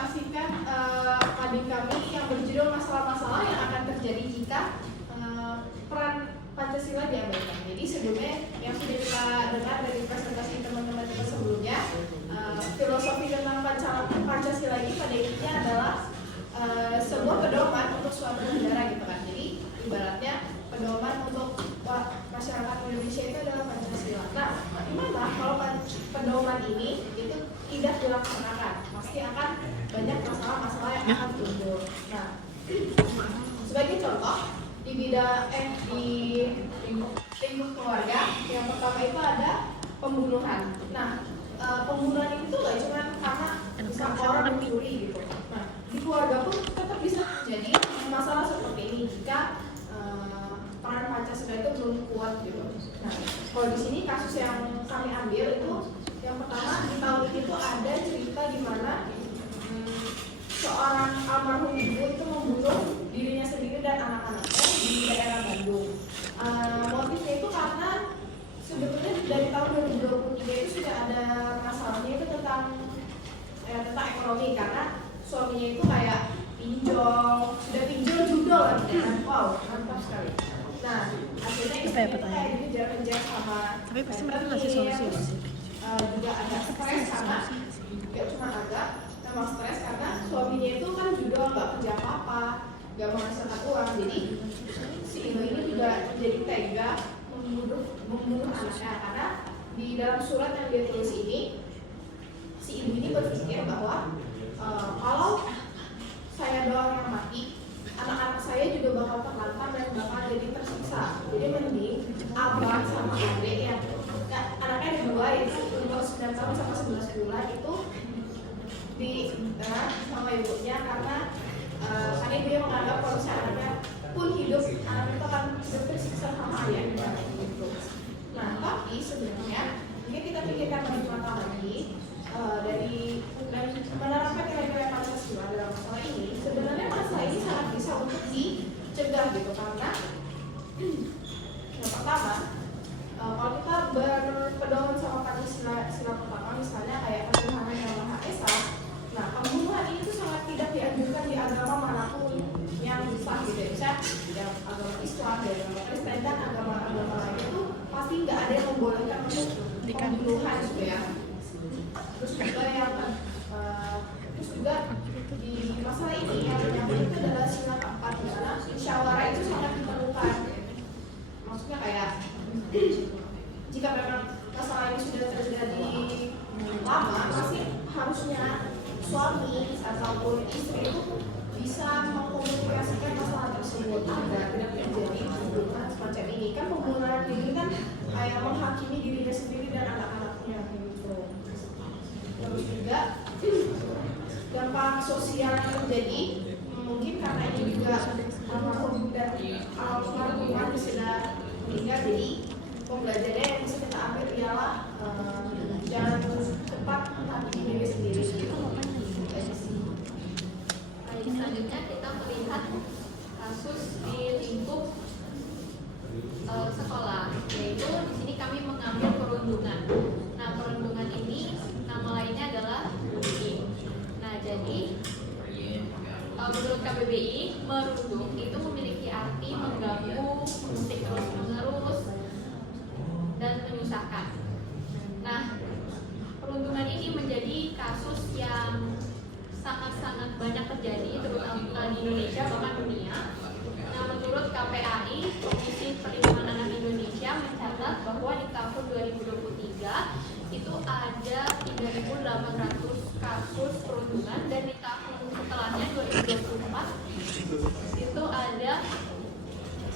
mempresentasikan mading kami yang berjudul masalah-masalah yang akan terjadi jika peran Pancasila diabaikan. Jadi sebelumnya yang sudah kita dengar dari presentasi teman-teman kita sebelumnya, filosofi tentang Pancasila ini pada intinya adalah sebuah pedoman untuk suatu negara gitu kan. Jadi ibaratnya pedoman untuk masyarakat Indonesia itu adalah Pancasila. Nah, gimana kalau pedoman ini itu tidak dilaksanakan? Pasti akan banyak masalah-masalah yang akan timbul. Nah, sebagai contoh di bidang di lingkup keluarga, yang pertama itu ada pembunuhan. Nah, pembunuhan itu nggak cuma karena misalnya orang mencuri gitu. Nah, di keluarga pun tetap bisa terjadi masalah seperti ini jika peran Pancasila itu belum kuat gitu. Nah, kalau di sini kasus yang kami ambil itu yang pertama di tahun itu ada cerita di mana seorang almarhum ibu itu membunuh dirinya sendiri dan anak-anaknya di daerah Bandung. Motifnya itu karena sebetulnya dari tahun 2023 itu sudah ada masalahnya itu tentang ekonomi, karena suaminya itu kayak sudah pinjol judol lah gitu kan. Wow, mantap sekali. Nah, akhirnya istrinya itu kayak dikejar-kejar sama tapi pasti mereka ngasih solusi juga agak stres karena gak cuma agak memang stres karena suaminya itu kan judol, gak kerja apa-apa, gak menghasilkan uang. Jadi si ibu ini juga jadi tega membunuh anaknya, karena di dalam surat yang dia tulis ini si ibu ini berpikir bahwa kalau saya doang yang mati, anak-anak saya juga bakal terlantar dan bakal jadi tersiksa. Jadi mending abang sama adik yang anaknya ada dua, itu umur 9 tahun sama 11 bulan itu sama ibunya, karena ibunya menganggap kalau si anaknya pun hidup, anak itu akan tersiksa sama ayahnya gitu. Nah, tapi sebenarnya mungkin kita pikirkan lebih matang lagi dari dan menerapkan nilai-nilai Pancasila dalam masalah ini. Sebenarnya masalah ini sangat bisa untuk dicegah gitu, karena yang pertama kalau kita berpedoman sama Pancasila pertama, misalnya kayak Tuhan Yang Maha Esa, nah pembunuhan ini tuh sangat tidak dianjurkan di agama manapun yang sah gitu ya. Misalnya yang agama Islam, dari agama Kristen dan agama-agama lain itu pasti nggak ada yang membolehkan untuk pembunuhan gitu ya. Terus juga di masalah ini yang menyangkut itu adalah sila keempat, di mana musyawarah itu sangat diperlukan. Maksudnya kayak jika memang masalah ini sudah terjadi lama, pasti harusnya suami ataupun istri itu bisa mengkomunikasikan masalah tersebut agar tidak terjadi pembunuhan semacam ini. Kan pembunuhan ini kan kayak menghakimi dirinya sendiri dan anak-anaknya gitu. Terus juga dampak sosial yang terjadi mungkin karena ini juga almarhum dan almarhumah sudah meninggal, jadi pembelajarannya yang bisa kita ambil ialah jangan cepat menghakimi diri sendiri. Selanjutnya kita melihat kasus di lingkup sekolah, yaitu di sini kami mengambil perundungan. Nah, perundungan ini nama lainnya adalah bullying. Nah, jadi menurut KBBI, merundung itu memiliki arti mengganggu, mengusik terus-menerus, dan menyusahkan. Nah, perundungan ini menjadi kasus yang sangat-sangat banyak terjadi, terutama di Indonesia bahkan dunia. Nah, menurut KPAI, Komisi Perlindungan Anak Indonesia mencatat bahwa di tahun 2023 itu ada 3.800 kasus perundungan, dan di tahun setelahnya 2024 itu ada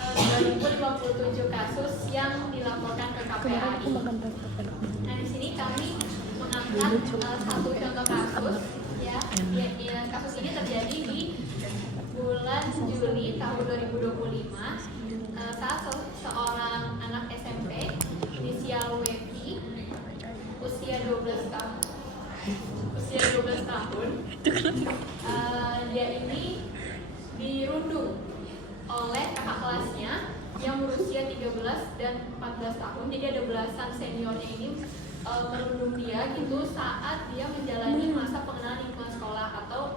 2057 kasus yang dilaporkan ke KPAI. Nah, di sini kami mengangkat satu contoh kasus. Ya, kasus ini terjadi di bulan Juli tahun 2025 saat seorang anak SMP inisial WP usia 12 tahun dia ini dirundung oleh kakak kelasnya yang berusia 13 dan 14 tahun. Jadi ada belasan seniornya ini merundung dia gitu saat dia menjalani masa pengenalan lingkungan sekolah atau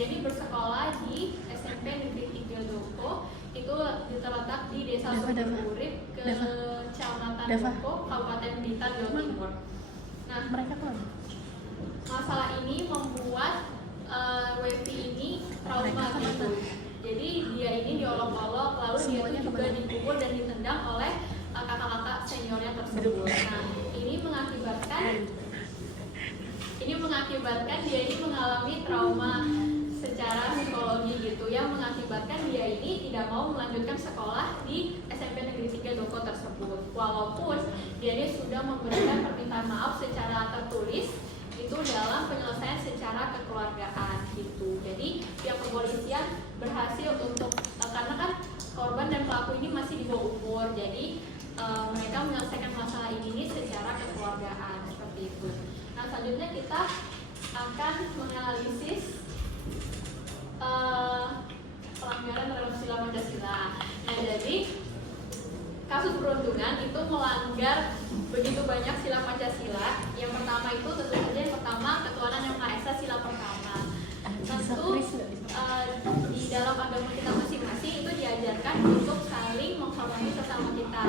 dia ini bersekolah di SMP Negeri 3 Doko, itu terletak di Desa Sumberurip, Kecamatan Doko, Kabupaten Blitar, Jawa Timur. Nah, Mereka tuh masalah ini membuat Weti ini trauma gitu. Jadi dia ini diolok-olok, lalu dia itu juga dipukul dan ditendang oleh kakak-kakak seniornya tersebut. Nah, ini mengakibatkan dia ini mengalami trauma secara psikologi gitu, yang mengakibatkan dia ini tidak mau melanjutkan sekolah di SMP Negeri 3 Doko tersebut. Walaupun dia sudah memberikan permintaan maaf secara tertulis itu dalam penyelesaian secara kekeluargaan gitu. Jadi pihak kepolisian berhasil untuk karena kan korban dan pelaku ini masih di bawah umur, jadi mereka menyelesaikan masalah ini secara kekeluargaan seperti itu. Nah, selanjutnya kita akan menganalisis pelanggaran terhadap sila Pancasila. Nah, jadi kasus perundungan itu melanggar begitu banyak sila Pancasila. Yang pertama itu tentu saja yang pertama ketuhanan yang Maha Esa, sila pertama. Tentu di dalam agama kita masing-masing itu diajarkan untuk saling menghormati sesama kita,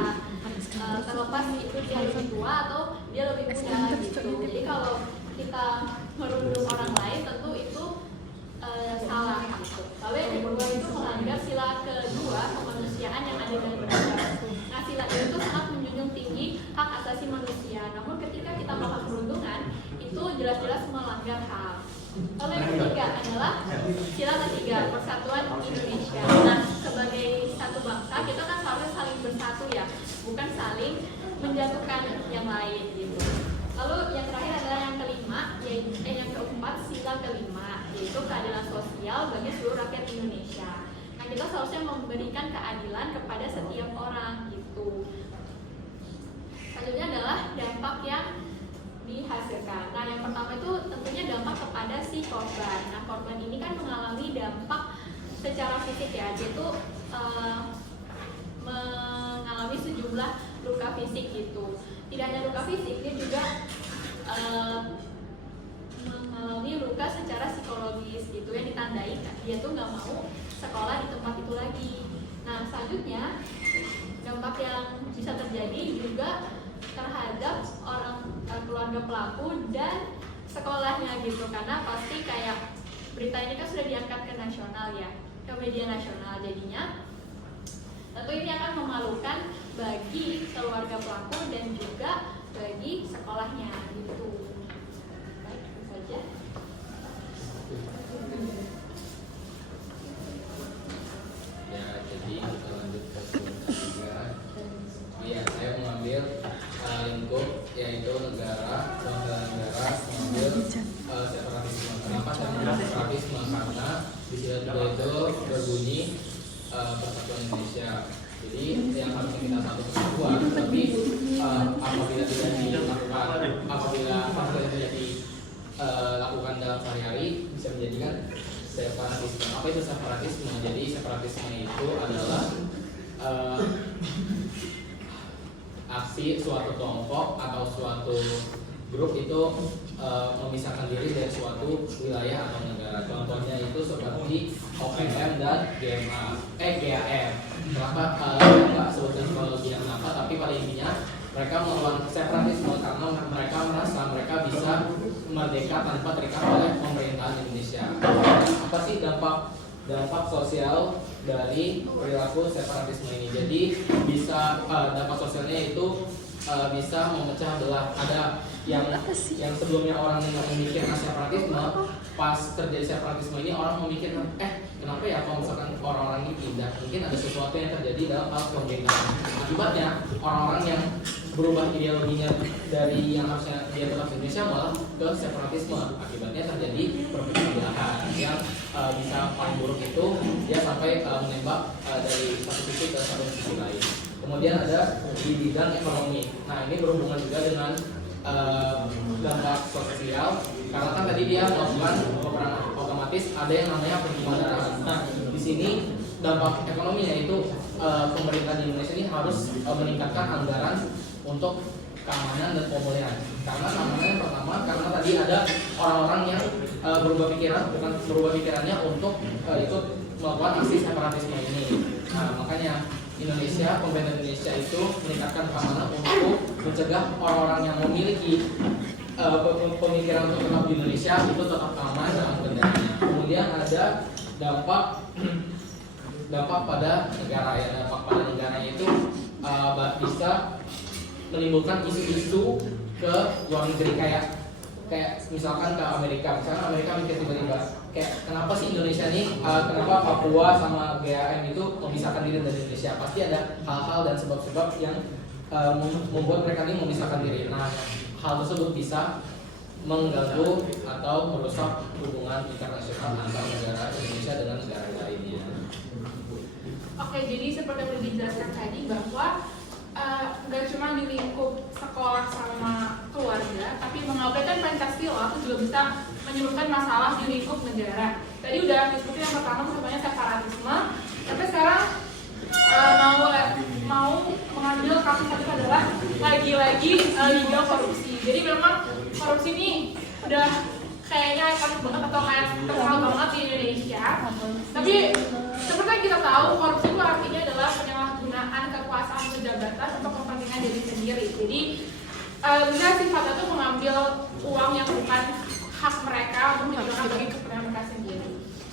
terlepas itu dia lebih tua atau dia lebih muda gitu. Jadi kalau kita merundung orang lain tentu itu salah gitu. Lalu yang kedua itu melanggar sila kedua kemanusiaan yang ada dan beradab. Nah, sila itu sangat menjunjung tinggi hak asasi manusia. Namun ketika kita melakukan perundungan itu jelas-jelas melanggar hak. Lalu yang ketiga adalah sila ketiga, persatuan Indonesia. Nah, sebagai satu bangsa kita kan seharusnya saling bersatu ya, bukan saling menjatuhkan yang lain gitu. Lalu yang terakhir adalah yang kelima, yang keempat, sila kelima, yaitu keadilan sosial bagi seluruh rakyat Indonesia. Nah, kita seharusnya memberikan keadilan kepada setiap orang gitu. Selanjutnya adalah dampak yang dihasilkan. Nah, yang pertama itu tentunya dampak kepada si korban. Nah, korban ini kan mengalami dampak secara fisik ya, dia itu mengalami sejumlah luka fisik gitu. Tidak hanya luka fisik, dia juga mengalami luka secara psikologis gitu, yang ditandai dia tuh nggak mau sekolah di tempat itu lagi. Nah, selanjutnya dampak yang bisa terjadi juga terhadap orang keluarga pelaku dan sekolahnya gitu, karena pasti kayak berita ini kan sudah diangkat ke nasional ya, ke media nasional, jadinya tentu ini akan memalukan bagi keluarga pelaku dan juga bagi sekolahnya gitu. Baik, itu saja. Ya, jadi kita lanjut ke ketiga. Iya, saya mengambil lingkup yaitu negara, bangsa negara, mengambil separatisme. Kenapa saya mengambil separatisme? Karena di sila 3 itu berbunyi persatuan Indonesia. Jadi yang harus kita satu kesatuan, tapi apabila tidak dilakukan, apabila tidak dilakukan dalam sehari-hari, bisa menjadikan separatisme. Apa itu separatisme? Jadi separatisme itu adalah aksi suatu kelompok atau suatu grup itu memisahkan diri dari suatu wilayah atau negara. Contohnya itu seperti OPM dan GAM. Kenapa nggak sebutkan kronologinya kenapa? Tapi pada intinya mereka melakukan separatisme karena mereka merasa mereka bisa merdeka tanpa terikat oleh pemerintahan Indonesia. Apa sih dampak sosial dari perilaku separatisme ini? Jadi bisa dampak sosialnya itu bisa memecah belah. Ada yang sebelumnya orang yang memikirkan separatisme, pas terjadi separatisme ini orang memikirkan kenapa ya kalau misalkan orang-orang ini pindah, mungkin ada sesuatu yang terjadi dalam hal pemerintahan. Akibatnya orang-orang yang berubah ideologinya dari yang harusnya dia tetap di Indonesia malah ke separatisme. Akibatnya terjadi perpecahan belahan yang bisa paling buruk itu dia sampai menembak dari satu sisi ke satu sisi lain. Kemudian ada di bidang ekonomi. Nah, ini berhubungan juga dengan dampak sosial, karena kan tadi dia melakukan peperangan, otomatis ada yang namanya penerimaan darah. Nah, di sini dampak ekonominya itu pemerintah di Indonesia ini harus meningkatkan anggaran untuk keamanan dan pemulihan. Karena keamanan yang pertama, karena tadi ada orang-orang yang bukan berubah pikirannya untuk ikut melakukan aksi separatisme ini. Nah, makanya pemerintah Indonesia itu meningkatkan keamanan untuk mencegah orang-orang yang memiliki pemikiran untuk tetap di Indonesia itu tetap aman dalam negaranya. Kemudian ada dampak pada negara ya, dampak pada negaranya itu bisa menimbulkan isu-isu ke luar negeri kayak misalkan ke Amerika. Misalkan Amerika mikir tiba-tiba kayak kenapa sih Indonesia nih, kenapa Papua sama GAM itu memisahkan diri dari Indonesia? Pasti ada hal-hal dan sebab-sebab yang membuat mereka ini memisahkan diri. Nah, hal tersebut bisa mengganggu atau merusak hubungan internasional antar negara Indonesia dengan negara lainnya. Oke, jadi seperti yang sudah dijelaskan tadi bahwa nggak cuma di lingkup sekolah sama keluarga, tapi mengabaikan Pancasila itu juga bisa menyebabkan masalah di lingkup negara. Tadi udah diskusi yang pertama sebenarnya separatisme, tapi sekarang mau mengambil kasus adalah lagi-lagi liga korupsi. Jadi memang korupsi ini udah kayaknya ikonik banget atau kayak terkenal banget di Indonesia. Tapi seperti yang kita tahu, korupsi itu artinya adalah penyalahgunaan kekuasaan jabatan untuk kepentingan diri sendiri. Jadi bisa sifatnya itu mengambil uang yang bukan hak mereka untuk digunakan bagi kepentingan mereka sendiri.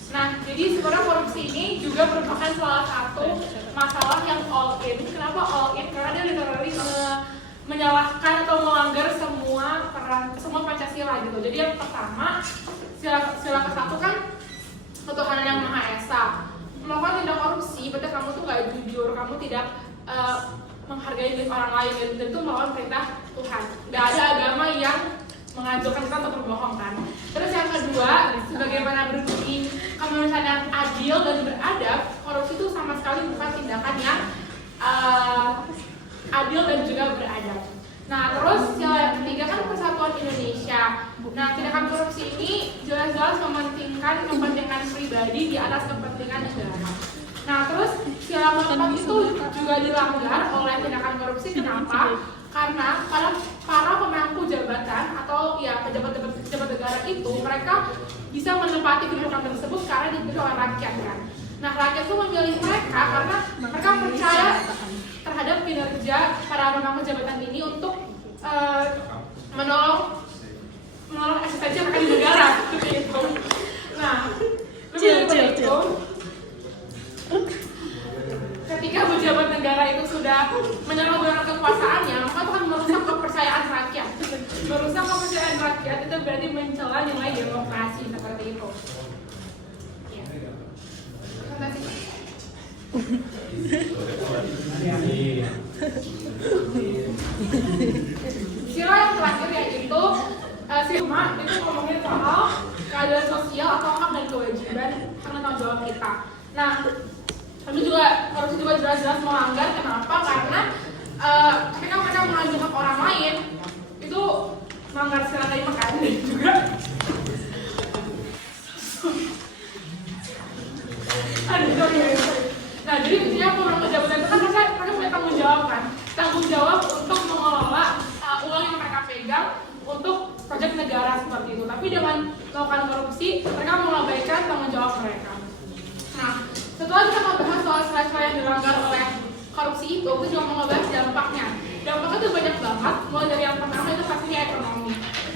Nah, jadi sebenarnya korupsi ini juga merupakan salah satu masalah yang all in. Kenapa all in? Karena dia literally menyalahkan atau melanggar semua Pancasila gitu. Jadi yang pertama, sila ke-1 kan ketuhanan yang Maha Esa. Melakukan tindak korupsi, berarti kamu tuh nggak jujur, kamu tidak menghargai milik orang lain, dan itu melawan perintah Tuhan. Nggak ada agama yang mengajarkan kita untuk berbohong kan. Terus yang kedua, sebagaimana berbunyi kemanusiaan yang adil dan beradab, korupsi itu sama sekali bukan tindakan yang adil dan juga beradab. Nah, terus yang ketiga kan persatuan Indonesia. Nah, tindakan korupsi ini jelas-jelas mementingkan kepentingan pribadi di atas kepentingan negara. Nah, terus sila keempat itu juga dilanggar oleh tindakan korupsi. Kenapa? Karena para pemangku jabatan atau ya pejabat negara itu mereka bisa menempati kedudukan tersebut karena dipilih oleh rakyat kan. Nah, rakyat itu memilih mereka karena mereka percaya terhadap kinerja para pemangku jabatan ini untuk menolong eksistensi rakyat di negara seperti itu. Nah, lebih dari itu, ketika pejabat negara itu sudah menyalahgunakan kekuasaannya, maka itu akan merusak kepercayaan rakyat. Merusak kepercayaan rakyat itu berarti mencela nilai demokrasi seperti itu. Ya. Terima kasih. Sila yang terakhir yaitu sila itu ngomongin soal keadilan sosial atau hak dan kewajiban karena tanggung jawab kita. Nah, kami juga harus jelas-jelas melanggar. Kenapa? Karena ketika mereka mengambil hak orang lain itu melanggar sila kelima kan dan juga nah, jadi intinya pemangku jabatan itu kan mereka punya tanggung jawab kan, tanggung jawab untuk mengelola uang yang mereka pegang untuk proyek negara seperti itu. Tapi dengan melakukan korupsi, mereka mengabaikan tanggung jawab mereka. Nah, setelah kita membahas soal sila-sila yang dilanggar oleh korupsi itu, kita juga mau ngebahas dampaknya. Dampaknya itu banyak banget, mulai dari yang pertama itu pastinya ekonomi.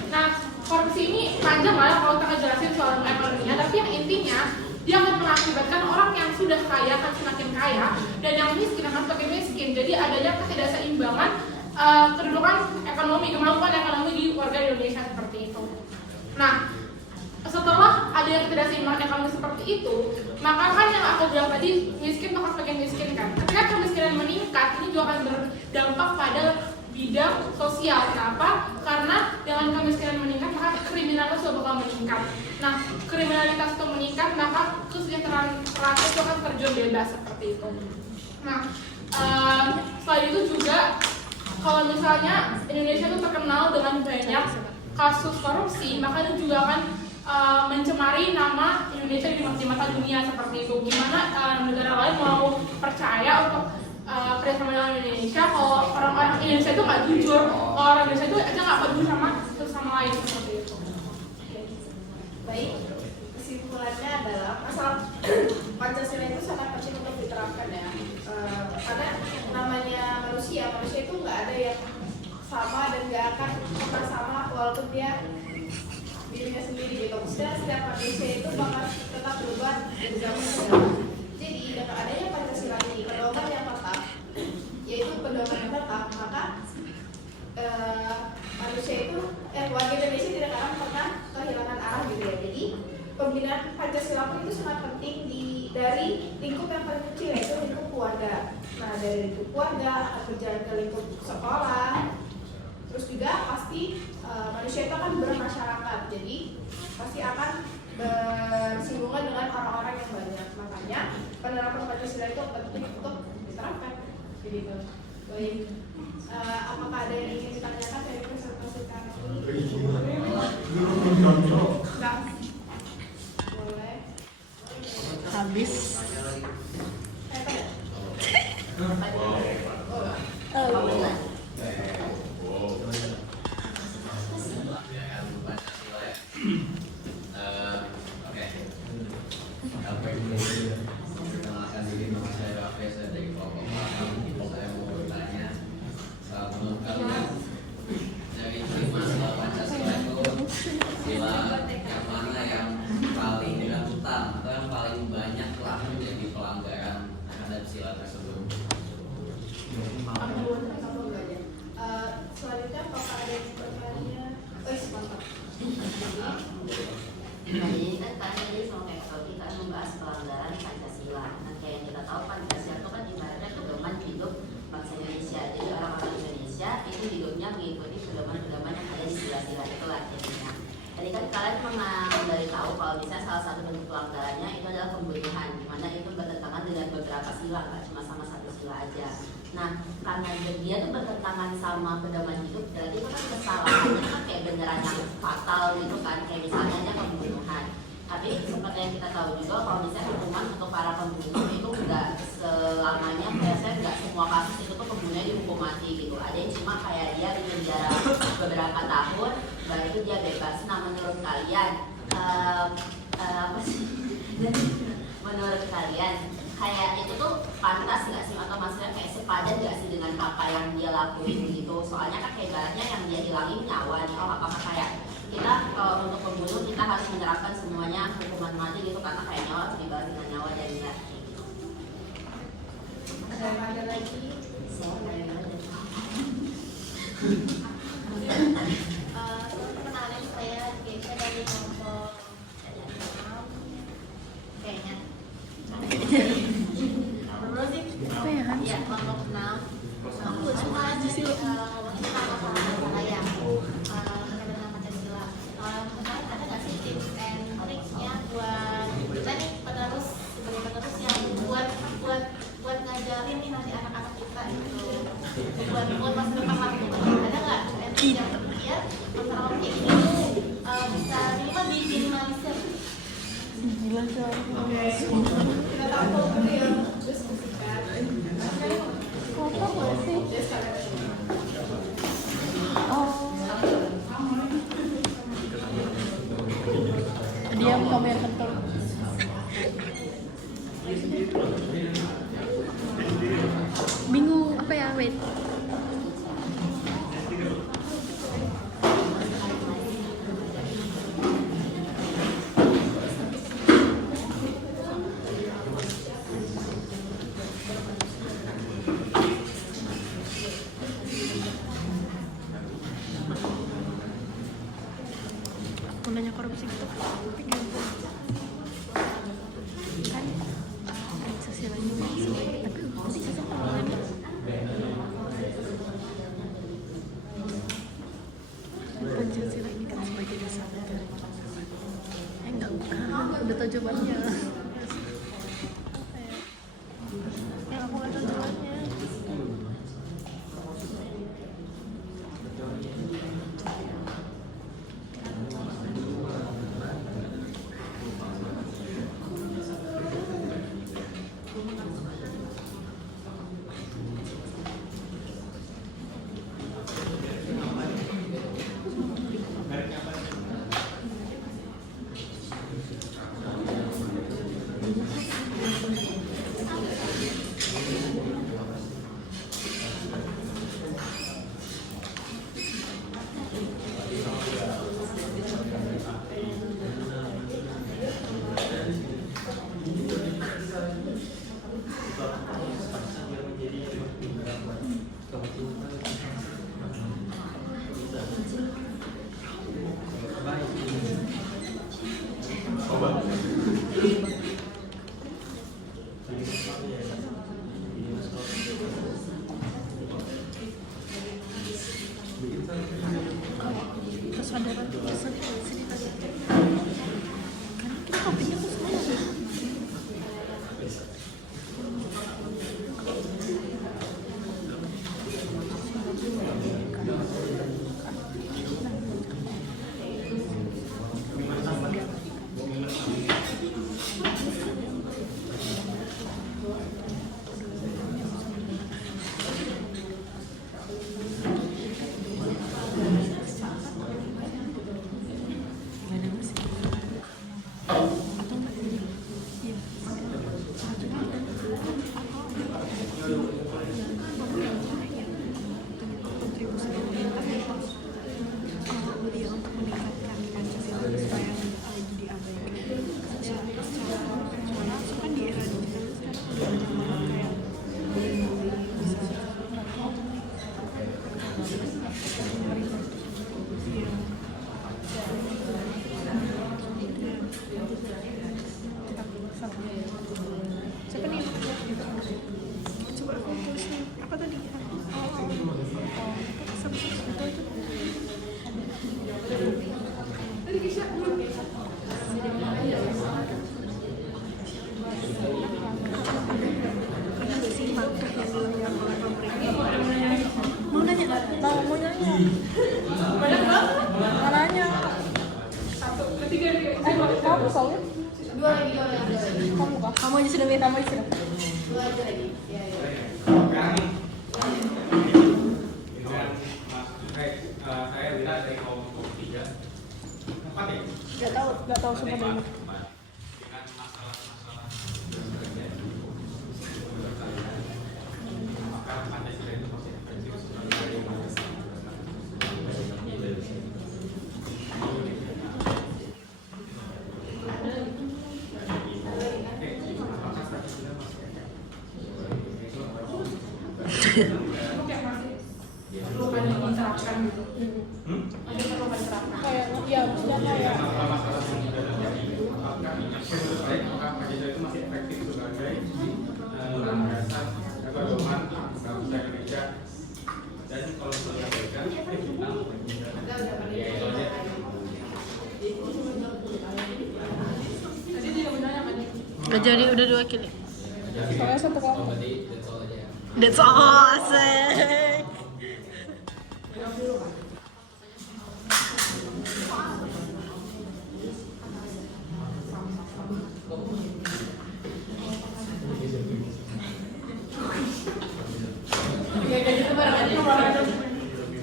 Nah, korupsi ini panjang lah kalau kita jelasin soal ekonominya, tapi yang intinya dia akan mengakibatkan orang yang sudah kaya akan semakin kaya dan yang miskin akan semakin miskin. Jadi adanya ketidakseimbangan kedudukan ekonomi, kemampuan ekonomi di warga Indonesia seperti itu. Nah, setelah ada yang ketidakseimbangan ekonomi seperti itu, maka kan yang aku bilang tadi miskin akan semakin miskin kan. Ketika kemiskinan meningkat, ini juga akan berdampak pada bidang sosial. Kenapa? Karena dengan kemiskinan meningkat, maka kriminalitas juga bakal meningkat. Nah, kriminalitas itu meningkat, maka kesejahteraan rakyat itu akan terjun bebas seperti itu. Nah, selain itu juga kalau misalnya Indonesia itu terkenal dengan banyak kasus korupsi, maka itu juga akan mencemari nama Indonesia di mata dunia seperti itu. Gimana negara lain mau percaya untuk kerjasama dengan Indonesia. Kalau orang-orang Indonesia itu nggak jujur, kalau orang Indonesia itu aja nggak peduli sama satu sama lain seperti itu. Baik, kesimpulannya adalah masalah Pancasila itu sangat penting untuk diterapkan ya. Karena namanya manusia itu nggak ada yang sama dan nggak akan pernah sama walaupun dia dirinya sendiri gitu. Setiap manusia itu bakal tetap berubah dari zaman ke zaman. Jadi dengan adanya Pancasila ini pedoman yang tetap, yaitu pedoman yang tetap, maka manusia itu warga Indonesia tidak akan pernah kehilangan arah gitu ya. Jadi pembinaan Pancasila pun itu sangat penting dari lingkup yang paling kecil, yaitu lingkup keluarga. Nah, dari lingkup keluarga akan berjalan ke lingkup sekolah, terus juga pasti manusia itu akan bermasyarakat, jadi pasti akan bersinggungan dengan orang-orang yang banyak. Makanya penerapan Pancasila itu penting untuk diterapkan. Jadi itu. Baik. Apakah ada yang ingin ditanyakan dari presentasi kami? Enggak. Boleh. Habis. Perkenalkan diri, nama saya Rafi, saya dari kelompok paham. Saya mau bertanya, menurut kalian dari kelima Pancasila itu sila yang mana yang paling rentan atau yang paling banyak telah menjadi pelanggaran terhadap sila tersebut? Selanjutnya apakah ada yang bertanya? Mantap. Nah, ini kan tadi sama kayak kalau kita membahas pelanggaran Pancasila. Nah, kayak yang kita tahu Pancasila itu kan ibaratnya pedoman hidup bangsa Indonesia. Jadi orang-orang Indonesia itu hidupnya mengikuti pedoman-pedoman yang ada di sila-sila itu lah jadinya. Tadi kan kalian memberitahu kalau misalnya salah satu bentuk pelanggarannya itu adalah pembunuhan, di mana itu bertentangan dengan beberapa sila, nggak cuma sama satu sila aja. Nah, karena dia tuh bertentangan sama pedoman hidup, berarti itu kan kesalahannya kan kayak beneran yang fatal gitu kan, kayak misalnya aja pembunuhan. Tapi seperti yang kita tahu juga kalau misalnya hukuman untuk para pembunuh itu nggak selamanya, biasanya nggak semua kasus itu tuh pembunuhnya dihukum mati gitu. Ada yang cuma kayak dia di penjara beberapa tahun, baru itu dia bebas. Nah, menurut kalian apa sih? Menurut kalian kayak itu tuh pantas nggak sih, atau maksudnya kayak sepadan nggak sih dengan apa yang dia lakuin gitu? Soalnya kan kayak ibaratnya yang dia hilangin nyawa nih. Apakah kayak kita untuk pembunuh kita harus menerapkan semuanya hukuman mati gitu, karena kayak nyawa harus dibalas dengan nyawa dan enggak gitu. Ada lagi? Kenalin saya Keisha dari kelompok kayaknya. Apa ya kan? Ya, kelompok 6. Aku cuma aja sih ngomongin tentang masalah yang benar-benar Pancasila. Kemarin ada nggak sih tips and tricksnya buat kita nih penerus, sebagai penerus yang buat ngajarin nih nanti anak-anak kita itu buat masa depan lagi. Ada nggak and trick yang biar masalah kayak gini tuh bisa minimal diminimalisir? Gila coy. Oke. Kita tahu dulu ya. Diskusikan. Foto boleh sih? Oh. Diam kamu yang kental. Bingung apa ya? Wait. Aku nanya korupsi gitu, tapi gampang kan sosial juga sih, tapi bisa sepadan Pancasila ini kan sebagai dasar negara. Enggak, bukan, udah tahu jawabannya. Apa ya? Yang aku nggak tahu jawabannya. Kesadaran sini tadi. Karena kita topiknya tuh semuanya. Siapa nih? Coba aku tulisnya apa tadi? Mau nanya? Mau nanya? Mau nanya? Kamu soalnya? Dua lagi. Kamu kah? Kamu aja sudah minta, kamu aja sudah. Dua aja lagi. Ya. Saya lihat dari kelompok 3 4 ya? Gak tahu semua dari mana. Dengan masalah-masalah apakah Pancasila itu masih efektif sebagai Kayak, ya maksudnya kayak masalah yang terjadi apakah Pancasila itu masih efektif sebagai landasan pedoman bangsa Indonesia dan kalau misalnya berikan gak jadi, udah diwakili. Soalnya satu kelompok. Berarti that's all aja ya. That's all, asik.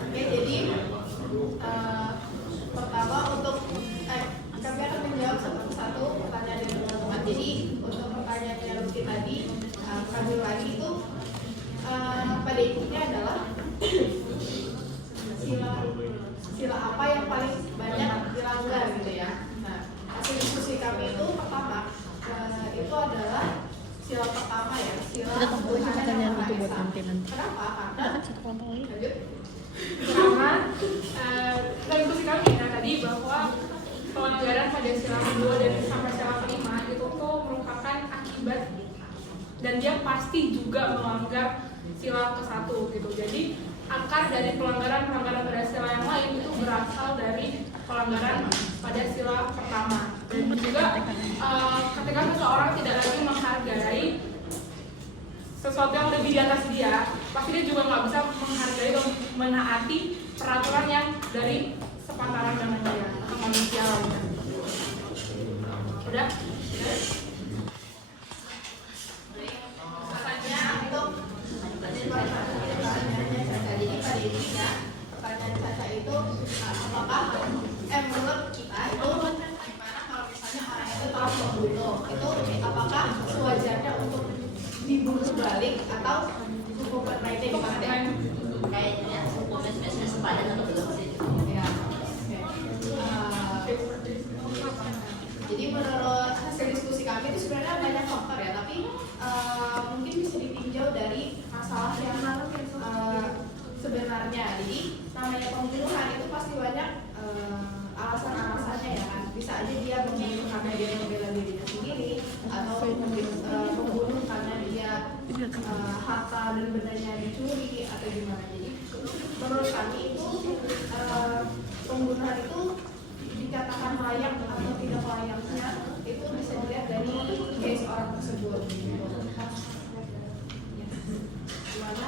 Oke, jadi pertama untuk kami akan menjawab satu persatu pertanyaan dari teman-teman. Jadi untuk pertanyaan yang Lutfi tadi, kami lagi itu pada intinya adalah sila apa yang paling banyak dilanggar gitu ya. Nah, hasil diskusi kami itu pertama itu adalah sila pertama ya, sila Kita kumpulin pertanyaan itu buat Maha Esa. nanti. Kenapa? Karena Kan satu kelompok lagi. lanjut. Karena dari diskusi kami tadi bahwa pelanggaran pada sila kedua dan sampai sila kelima itu tuh merupakan akibat dan dia pasti juga melanggar sila ke-1 gitu. Jadi akar dari pelanggaran pada sila yang lain itu berasal dari pelanggaran pada sila pertama. Dan juga ketika seseorang tidak lagi menghargai sesuatu yang lebih di atas dia, pasti dia juga nggak bisa menghargai atau menaati peraturan yang dari sepantaran dengan dia atau manusia lainnya. Udah? Jadi pada intinya pertanyaan Caca itu apakah menurut kita itu gimana kalau misalnya orang itu telah membunuh itu apakah sewajarnya untuk dibunuh balik atau hukuman lainnya gimana deh? Kayaknya hukumnya sebenarnya sepadan atau belum sih? Ya. Jadi menurut hasil diskusi kami itu sebenarnya banyak faktor ya, tapi mungkin bisa ditinjau dari masalah yang sebenarnya. Jadi namanya pembunuhan itu pasti banyak alasan-alasannya ya kan. Bisa aja dia membunuh karena dia membela harta dan bendanya dicuri atau gimana. Jadi menurut kami itu pembunuhan itu dikatakan layak atau tidak layaknya itu bisa dilihat dari case orang tersebut. Gimana?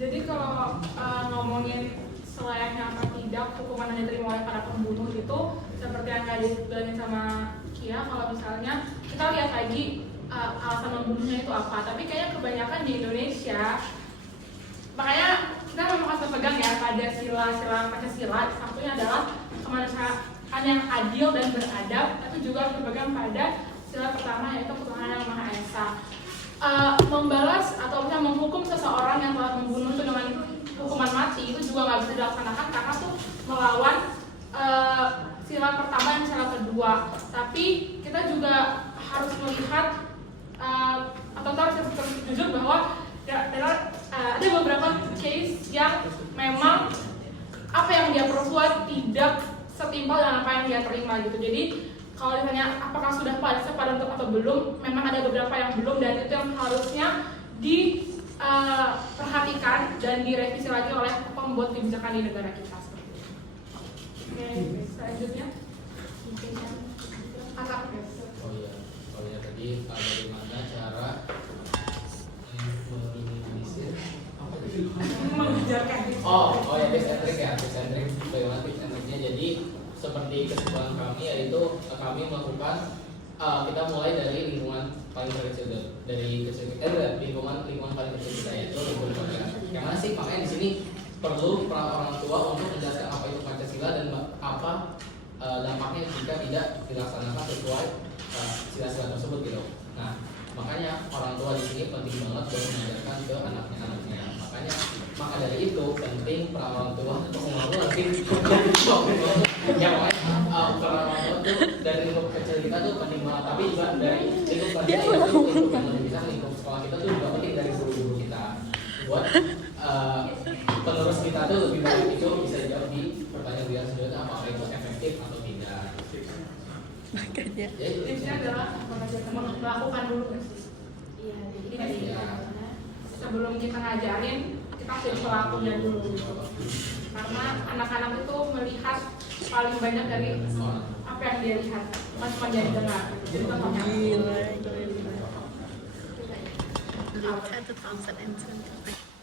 Jadi kalau ngomongin selayaknya apa tidak hukuman yang diterima oleh para pembunuh itu seperti yang tadi dibilangin sama Kia, kalau misalnya kita lihat lagi alasan membunuhnya itu apa. Tapi kayaknya kebanyakan di Indonesia, makanya kita memang harus berpegang ya pada sila-sila Pancasila. Satunya adalah kemanusiaan yang adil dan beradab, tapi juga berpegang pada sila pertama yaitu ketuhanan yang Maha Esa. Membalas atau misalnya menghukum seseorang yang telah membunuh itu dengan hukuman mati itu juga nggak bisa dilaksanakan karena tuh melawan sila pertama dan sila kedua. Tapi kita juga harus melihat atau harus jujur bahwa ada beberapa case yang memang apa yang dia perbuat tidak setimpal dengan apa yang dia terima gitu. Jadi kalau ditanya apakah sudah sepadan atau belum, memang ada beberapa yang belum, dan itu yang harusnya diperhatikan dan direvisi lagi oleh pembuat kebijakan di negara kita. Oke, selanjutnya Kakak. Oh ya tadi bagaimana cara meminimalisir mengejarkan. Oh ya tips and trick ya, bagaimana tips and triknya. Jadi seperti kesimpulan kami yaitu kami melakukan kita mulai dari lingkungan paling terkecil dari lingkungan paling kecil kita yaitu lingkungan keluarga. Yang mana sih makanya di sini perlu peran orang tua untuk menjelaskan apa itu Pancasila dan apa dampaknya jika tidak dilaksanakan sesuai sila-sila tersebut gitu. Nah makanya orang tua di sini penting banget untuk mengajarkan ke anaknya. Maka dari itu penting peran orang tua untuk mengulangi yang lain peran orang tua tuh dari lingkup kecil kita tuh penting banget, tapi juga dari lingkup keluarga kita itu yang lebih bisa lingkup sekolah kita tuh juga penting dari guru-guru kita buat penerus kita tuh lebih baik itu bisa jawab di pertanyaan dia sebenarnya apakah itu efektif atau tidak. Makanya Tipsnya adalah melakukan dulu. Iya, jadi sebelum kita ngajarin kita harus jadi pelakunya dulu karena anak-anak itu melihat paling banyak dari apa yang dia lihat, bukan cuma jadi dengar. Jadi contohnya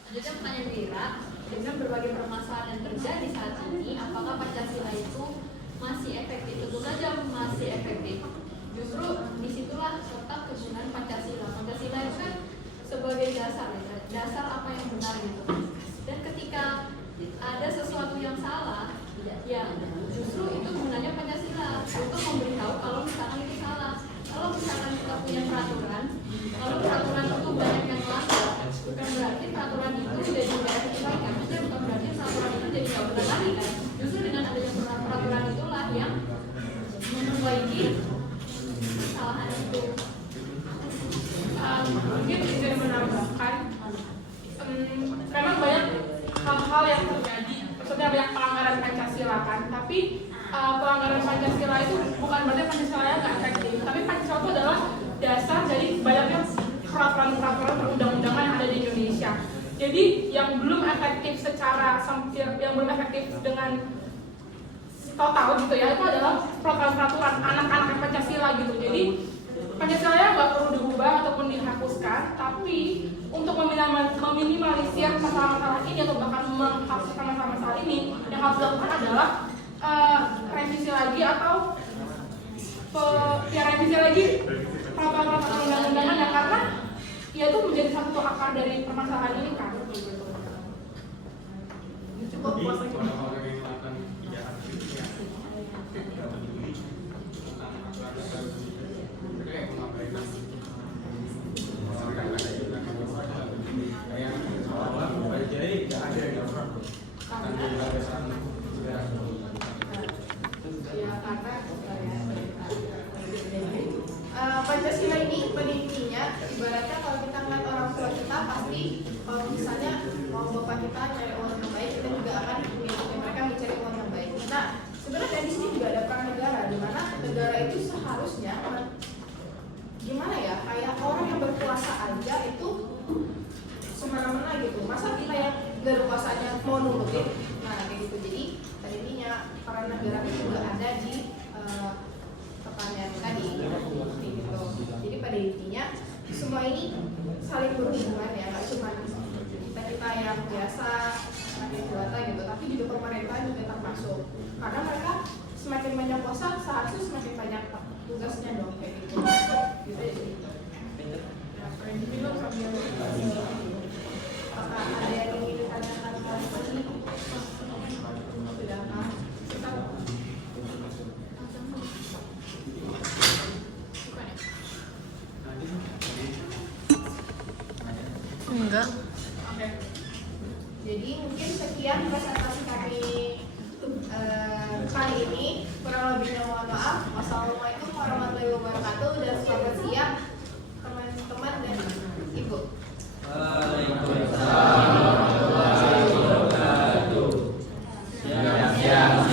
Selanjutnya pertanyaan Wira, dengan berbagai permasalahan yang terjadi saat ini, apakah Pancasila itu masih efektif? Tentu saja masih efektif. Justru disitulah letak kegunaan Pancasila. Pancasila itu kan sebagai dasar apa yang benar gitu. Dan ketika ada sesuatu yang salah, ya justru itu gunanya Pancasila untuk memberitahu kalau misalkan itu salah. Kalau misalkan kita punya peraturan, kalau peraturan itu banyak yang melanggar, bukan berarti peraturan itu jadi tidak efektif, maksudnya bukan berarti peraturan itu jadi tidak benar lagi kan. Justru dengan adanya peraturan itulah yang memperbaiki kesalahan itu. Mungkin bisa menambahkan memang banyak hal-hal yang terjadi, maksudnya banyak pelanggaran Pancasila kan, tapi pelanggaran Pancasila itu bukan berarti Pancasila nggak efektif, tapi Pancasila itu adalah dasar dari banyaknya peraturan perundang-undangan yang ada di Indonesia. Jadi yang belum efektif yang belum efektif dengan total gitu ya, itu adalah peraturan anak-anak Pancasila gitu. Jadi Pancasila nggak perlu diubah ataupun dihapuskan, tapi untuk meminimalisir masalah-masalah ini atau bahkan menghapuskan masalah-masalah ini, yang harus dilakukan adalah revisi lagi atau revisi lagi peraturan undang-undangan ya, karena ya itu menjadi satu akar dari permasalahan ini kan. Cukup puas lagi. Orang-orang yang melakukan kejahatan itu ya tidak peduli tentang aturan mereka yang mengabaikan orang yang ada di belakang kayak awal jadi tidak ada yang akan dilakukan sana. ya karena Pancasila ini pentingnya ibaratnya kalau kita ngeliat orang tua kita pasti kalau misalnya mau bapak kita cari uang yang baik, kita juga akan mengikuti mereka mencari uang yang baik. Nah sebenarnya di sini juga ada peran negara di mana mau nurutin. Nah kayak gitu. Jadi pada intinya peran negara itu juga ada di pertanyaan tadi kayak gitu. Jadi pada intinya semua ini saling berhubungan ya, nggak cuma kita yang biasa pakai data gitu, tapi juga pemerintah juga termasuk, karena mereka semakin banyak kuasa seharusnya semakin banyak tugasnya dong kayak gitu. Gitu aja. Apakah ada yang ingin ditanyakan lagi? Sudahkah? Enggak. Oke. Jadi mungkin sekian presentasi kami kali ini. Kurang lebihnya mohon maaf. Wassalamualaikum warahmatullahi wabarakatuh dan selamat siang teman-teman dan ibu. Waalaikumsalam warahmatullahi wabarakatuh. Siang.